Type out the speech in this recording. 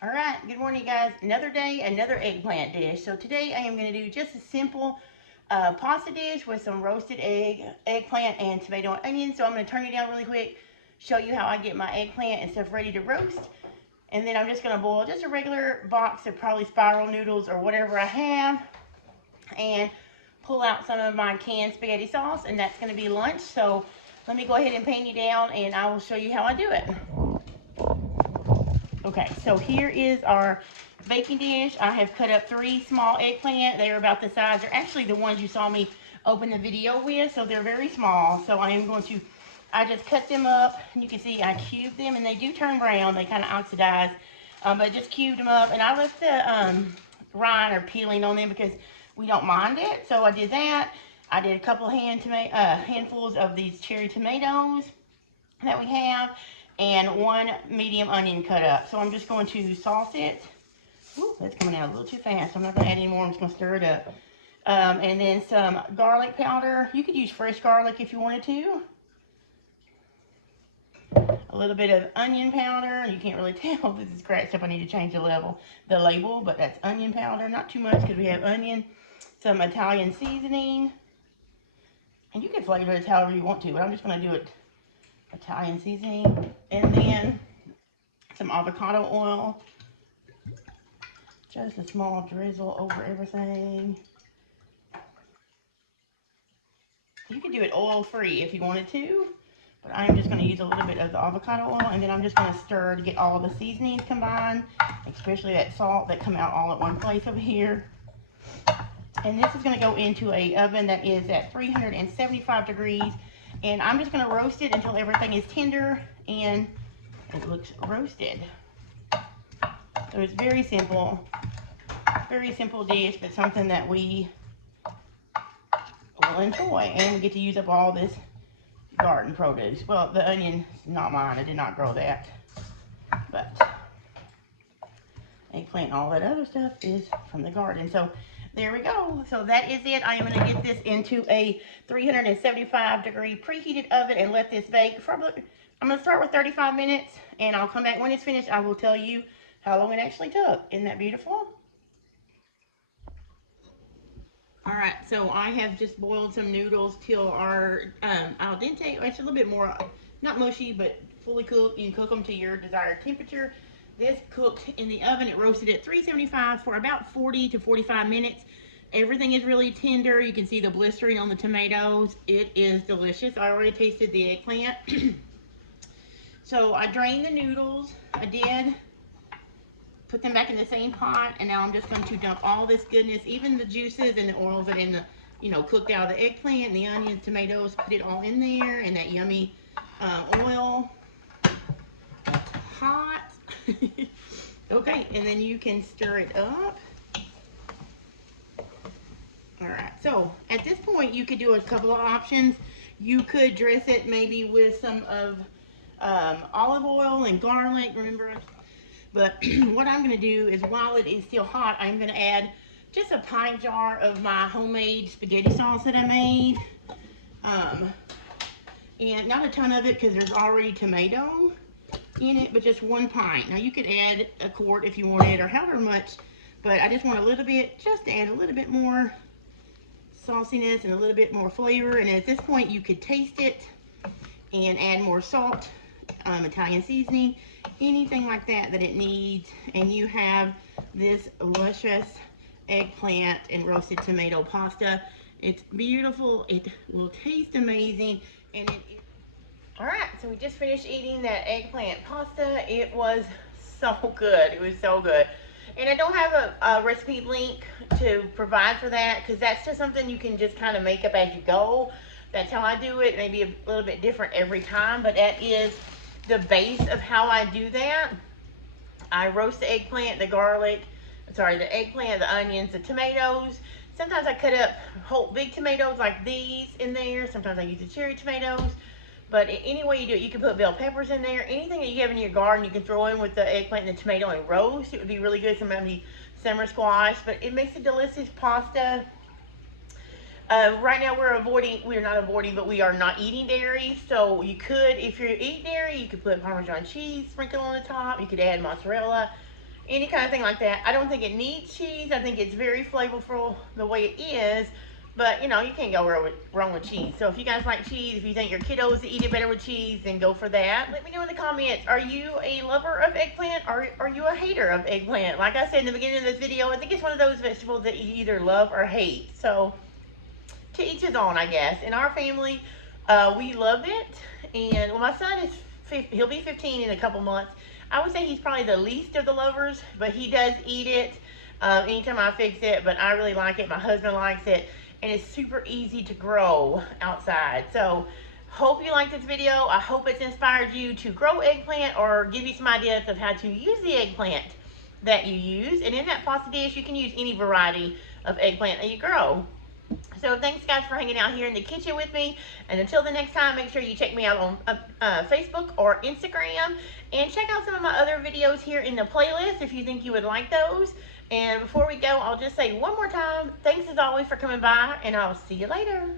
All right, good morning, guys. Another day, another eggplant dish. So today I am going to do just a simple pasta dish with some roasted eggplant, and tomato and onion. So I'm going to turn it down really quick, show you how I get my eggplant and stuff ready to roast. And then I'm just going to boil just a regular box of probably spiral noodles or whatever I have, and pull out some of my canned spaghetti sauce, and that's going to be lunch. So let me go ahead and pan you down, and I will show you how I do it. Okay, so here is our baking dish. I have cut up 3 small eggplant. They are about the size. They're actually the ones you saw me open the video with, so they're very small. So I am going to, I just cut them up. You can see I cubed them, and they do turn brown. They kind of oxidize, but just cubed them up. And I left the rind or peeling on them because we don't mind it. So I did that. I did a couple handfuls of these cherry tomatoes that we have, and 1 medium onion cut up. So I'm just going to sauce it. Ooh, that's coming out a little too fast. I'm not going to add any more. I'm just going to stir it up. And then some garlic powder. You could use fresh garlic if you wanted to. A little bit of onion powder. You can't really tell. This is scratched up. I need to change the label, but that's onion powder. Not too much because we have onion. Some Italian seasoning. And you can flavor it however you want to, but I'm just going to do it Italian seasoning, and then some avocado oil, just a small drizzle over everything. You could do it oil free if you wanted to, but I'm just going to use a little bit of the avocado oil, and then I'm just going to stir to get all the seasonings combined, especially that salt that come out all at one place over here. And this is going to go into a oven that is at 375 degrees, and I'm just going to roast it until everything is tender and it looks roasted. So it's very simple dish, but something that we will enjoy, and we get to use up all this garden produce. Well, the onion is not mine. I did not grow that, but eggplant and all that other stuff is from the garden. So there we go. So that is it. I am going to get this into a 375 degree preheated oven and let this bake for, I'm going to start with 35 minutes, and I'll come back when it's finished. I will tell you how long it actually took. Isn't that beautiful? All right, so I have just boiled some noodles till our al dente, or it's a little bit more, not mushy, but fully cooked. You can cook them to your desired temperature. This cooked in the oven. It roasted at 375 for about 40 to 45 minutes. Everything is really tender. You can see the blistering on the tomatoes. It is delicious. I already tasted the eggplant. So I drained the noodles. I did put them back in the same pot, and now I'm just going to dump all this goodness, even the juices and the oils that are in the, cooked out of the eggplant, the onions, tomatoes, put it all in there, and that yummy oil. It's hot. Okay, and then you can stir it up. All right, so at this point, you could do a couple of options. You could dress it maybe with some of olive oil and garlic. Remember, but what I'm going to do is, while it is still hot, I'm going to add just a pint jar of my homemade spaghetti sauce that I made. And not a ton of it because there's already tomato in it, but just 1 pint. Now you could add a quart if you wanted, or however much, but I just want a little bit, just to add a little bit more sauciness and a little bit more flavor. And at this point, you could taste it and add more salt, Italian seasoning, anything like that that it needs, and you have this luscious eggplant and roasted tomato pasta. It's beautiful. It will taste amazing, and all right, so we just finished eating that eggplant pasta. It was so good. It was so good. And I don't have a recipe link to provide for that, because that's just something you can just kind of make up as you go. That's how I do it. Maybe a little bit different every time, but that is the base of how I do that. I roast the eggplant, the eggplant, the onions, the tomatoes. Sometimes I cut up whole big tomatoes like these in there. Sometimes I use the cherry tomatoes. But any way you do it, you can put bell peppers in there. Anything that you have in your garden, you can throw in with the eggplant and the tomato and roast. It would be really good. Sometimes summer squash, but it makes a delicious pasta. Right now we're not avoiding, but we are not eating dairy. So you could, if you eat dairy, you could put Parmesan cheese sprinkle on the top. You could add mozzarella. any kind of thing like that. I don't think it needs cheese. I think it's very flavorful the way it is. But, you know, you can't go wrong with cheese. So if you guys like cheese, if you think your kiddos eat it better with cheese, then go for that. Let me know in the comments, are you a lover of eggplant or are you a hater of eggplant? Like I said in the beginning of this video, I think it's one of those vegetables that you either love or hate. So to each his own, I guess. In our family, we love it. And well, my son is, he'll be 15 in a couple months. I would say he's probably the least of the lovers, but he does eat it anytime I fix it. But I really like it. My husband likes it. And it's super easy to grow outside. So hope you liked this video. I hope it's inspired you to grow eggplant or give you some ideas of how to use the eggplant that you use. And in that pasta dish, you can use any variety of eggplant that you grow. So thanks guys for hanging out here in the kitchen with me. And until the next time, make sure you check me out on Facebook or Instagram. And check out some of my other videos here in the playlist if you think you would like those. And before we go, I'll just say one more time, thanks as always for coming by, and I'll see you later.